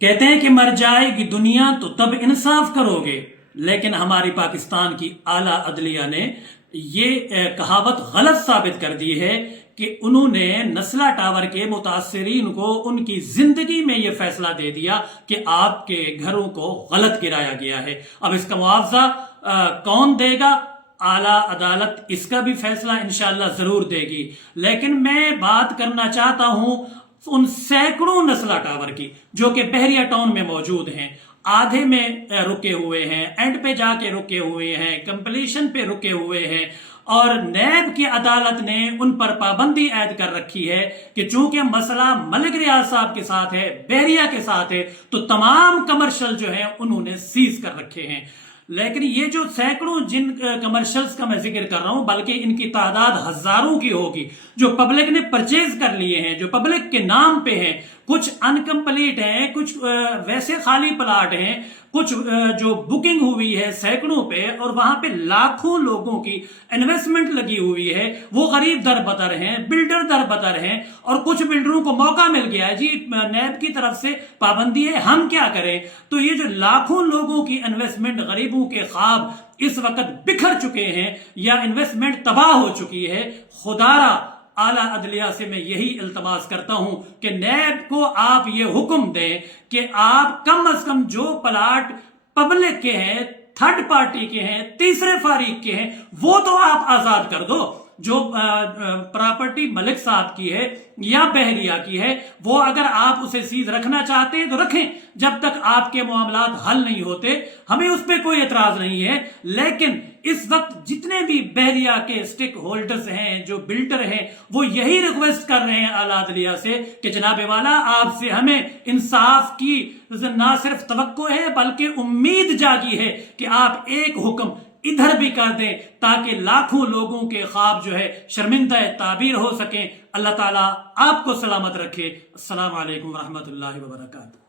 कहते हैं कि मर जाएगी दुनिया तो तब इंसाफ करोगे, लेकिन हमारी पाकिस्तान की आला अदलिया ने ये कहावत गलत साबित कर दी है कि उन्होंने नस्ला टावर के मुतासरीन को उनकी जिंदगी में ये फैसला दे दिया कि आपके घरों को गलत गिराया गया है। अब इसका मुआवजा कौन देगा? आला अदालत इसका भी फैसला इंशाअल्लाह जरूर देगी। लेकिन मैं बात करना चाहता हूं उन सैकड़ों नस्ला टावर की जो कि बहरिया टाउन में मौजूद हैं, आधे में रुके हुए हैं, एंड पे जाके रुके हुए हैं, कंप्लीशन पे रुके हुए हैं, और नैब की अदालत ने उन पर पाबंदी ऐद कर रखी है कि चूंकि मसला मलिक रियाज साहब के साथ है, बहरिया के साथ है, तो तमाम कमर्शियल जो है उन्होंने सीज कर रखे हैं। लेकिन ये जो सैकड़ों जिन कमर्शियल्स का मैं जिक्र कर रहा हूं, बल्कि इनकी तादाद हजारों की होगी जो पब्लिक ने परचेज कर लिए हैं, जो पब्लिक के नाम पे हैं। कुछ अनकम्प्लीट हैं, कुछ वैसे खाली प्लाट हैं, कुछ जो बुकिंग हुई है सैकड़ों पे, और वहां पे लाखों लोगों की इन्वेस्टमेंट लगी हुई है। वो गरीब दर बदर हैं, बिल्डर दर बदर हैं, और कुछ बिल्डरों को मौका मिल गया है जी नैब की तरफ से पाबंदी है, हम क्या करें। तो ये जो लाखों लोगों की इन्वेस्टमेंट, गरीबों के ख्वाब इस वक्त बिखर चुके हैं या इन्वेस्टमेंट तबाह हो चुकी है। खुदारा आला अदलिया से मैं यही इल्तमास करता हूं कि नैब को आप ये हुक्म दें कि आप कम अज कम जो प्लाट पब्लिक के हैं, थर्ड पार्टी के हैं, तीसरे फारीक के हैं, वो तो आप आजाद कर दो। जो प्रॉपर्टी मलिक साहब की है या बहरिया की है, वो अगर आप उसे सीज रखना चाहते हैं तो रखें, जब तक आपके मामलात हल नहीं होते हमें उस पर कोई एतराज नहीं है। लेकिन इस वक्त जितने भी बहरिया के स्टेक होल्डर्स हैं, जो बिल्डर हैं, वो यही रिक्वेस्ट कर रहे हैं आला अदलिया से कि जनाब वाला आपसे हमें इंसाफ की ना सिर्फ तवक्को है बल्कि उम्मीद जागी है कि आप एक हुक्म इधर भी कर दें ताकि लाखों लोगों के ख्वाब जो है शर्मिंदा ताबीर हो सकें। अल्लाह ताला आपको सलामत रखे। अस्सलाम वालेकुम रहमतुल्लाहि व बरकातहू।